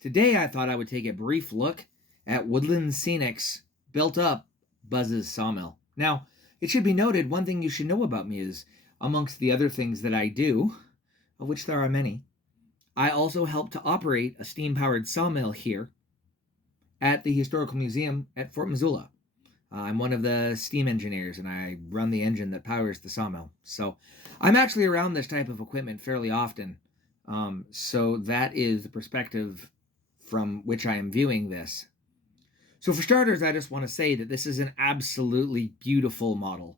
Today I thought I would take a brief look at Woodland Scenics built up Buzz's Sawmill. Now, it should be noted, one thing you should know about me is, amongst the other things that I do, of which there are many, I also help to operate a steam-powered sawmill here at the Historical Museum at Fort Missoula. I'm one of the steam engineers, and I run the engine that powers the sawmill. So I'm actually around this type of equipment fairly often. So that is the perspective from which I am viewing this. So for starters, I just want to say that this is an absolutely beautiful model.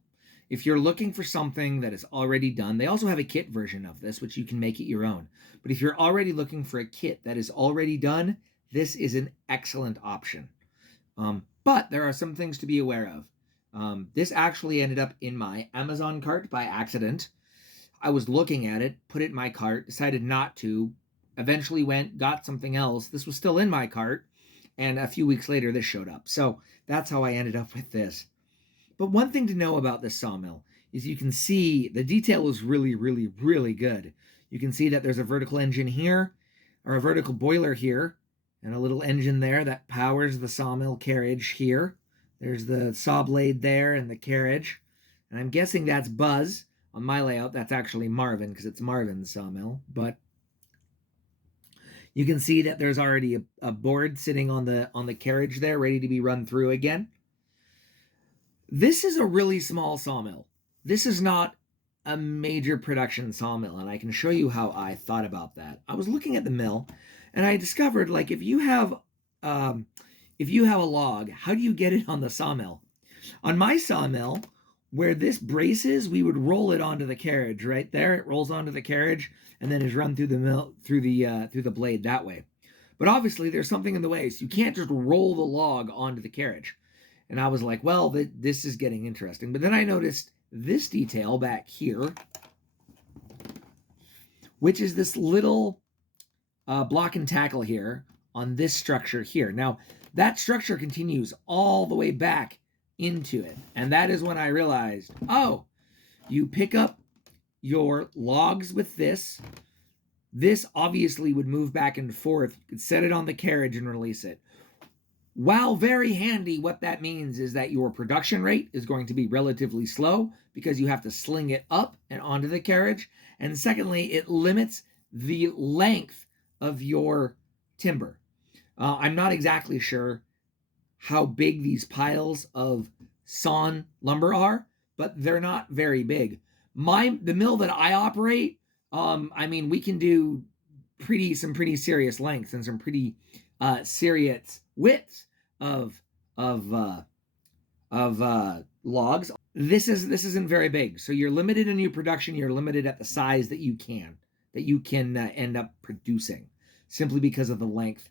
If you're looking for something that is already done, they also have a kit version of this, which you can make it your own. But if you're already looking for a kit that is already done, this is an excellent option. But there are some things to be aware of. This actually ended up in my Amazon cart by accident. I was looking at it, put it in my cart, decided not to, eventually went, got something else. This was still in my cart, and a few weeks later this showed up. So that's how I ended up with this. But one thing to know about this sawmill is you can see the detail is really, really, really good. You can see that there's a vertical engine here, or a vertical boiler here, and a little engine there that powers the sawmill carriage here. There's the saw blade there and the carriage. And I'm guessing that's Buzz. On my layout, that's actually Marvin because it's Marvin's sawmill. But you can see that there's already a board sitting on the carriage there, ready to be run through again. This is a really small sawmill. This is not a major production sawmill, and I can show you how I thought about that. I was looking at the mill, and I discovered, like, if you have a log, how do you get it on the sawmill? On my sawmill, where this braces, we would roll it onto the carriage right there. It rolls onto the carriage and then is run through the mill, through the blade that way. But obviously, there's something in the way, so you can't just roll the log onto the carriage. And I was like, well, this is getting interesting. But then I noticed this detail back here, which is this little block and tackle here on this structure here. Now, that structure continues all the way back into it. And that is when I realized, oh, you pick up your logs with this. This obviously would move back and forth. You could set it on the carriage and release it. While very handy, what that means is that your production rate is going to be relatively slow because you have to sling it up and onto the carriage. And secondly, it limits the length of your timber. I'm not exactly sure how big these piles of sawn lumber are, but they're not very big. The mill that I operate, we can do some pretty serious lengths and some pretty serious widths of logs. This isn't very big, so you're limited in your production. You're limited at the size that you can end up producing, simply because of the length.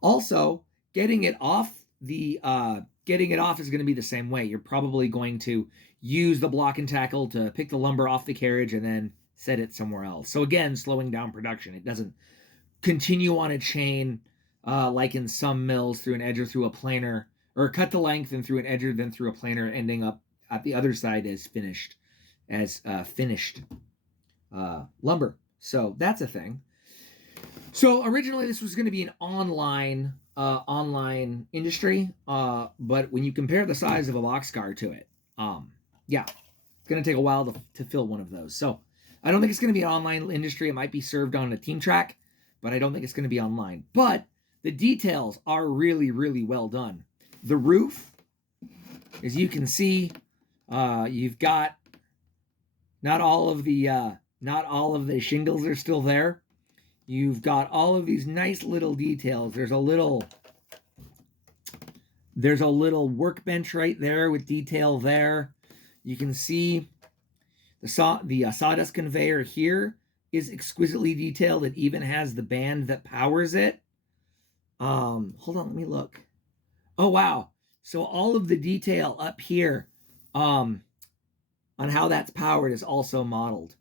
Also, getting it off is going to be the same way. You're probably going to use the block and tackle to pick the lumber off the carriage and then set it somewhere else. So again, slowing down production. It doesn't continue on a chain like in some mills through an edge or through a planer, or cut the length and through an edger, then through a planer, ending up at the other side as finished lumber. So that's a thing. So originally this was going to be an online industry, but when you compare the size of a boxcar to it, it's going to take a while to fill one of those. So I don't think it's going to be an online industry. It might be served on a team track, but I don't think it's going to be online. But the details are really, really well done. The roof, as you can see, you've got not all of the shingles are still there. You've got all of these nice little details. There's a little workbench right there with detail there. You can see the sawdust conveyor here is exquisitely detailed. It even has the band that powers it. Hold on, let me look. Oh, wow. So all of the detail up here on how that's powered is also modeled.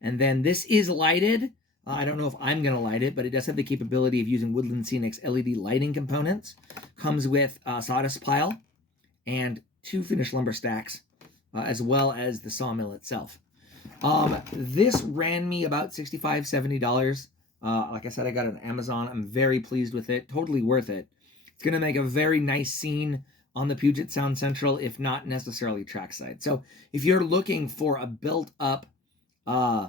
And then this is lighted. I don't know if I'm going to light it, but it does have the capability of using Woodland Scenics LED lighting components. Comes with a sawdust pile and 2 finished lumber stacks, as well as the sawmill itself. This ran me about $65-70 Like I said, I got it on Amazon. I'm very pleased with it. Totally worth it. It's going to make a very nice scene on the Puget Sound Central, if not necessarily trackside. So if you're looking for a built up, uh,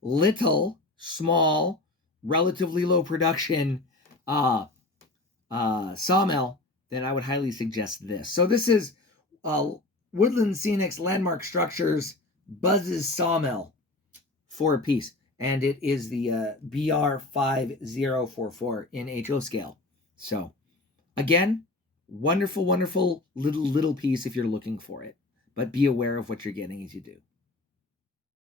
little, small, relatively low production sawmill, then I would highly suggest this. So this is uh, Woodland Scenics Landmark Structures Buzz's Sawmill, 4 piece. And it is the BR5044 in HO scale. So again, wonderful, wonderful little piece if you're looking for it. But be aware of what you're getting as you do.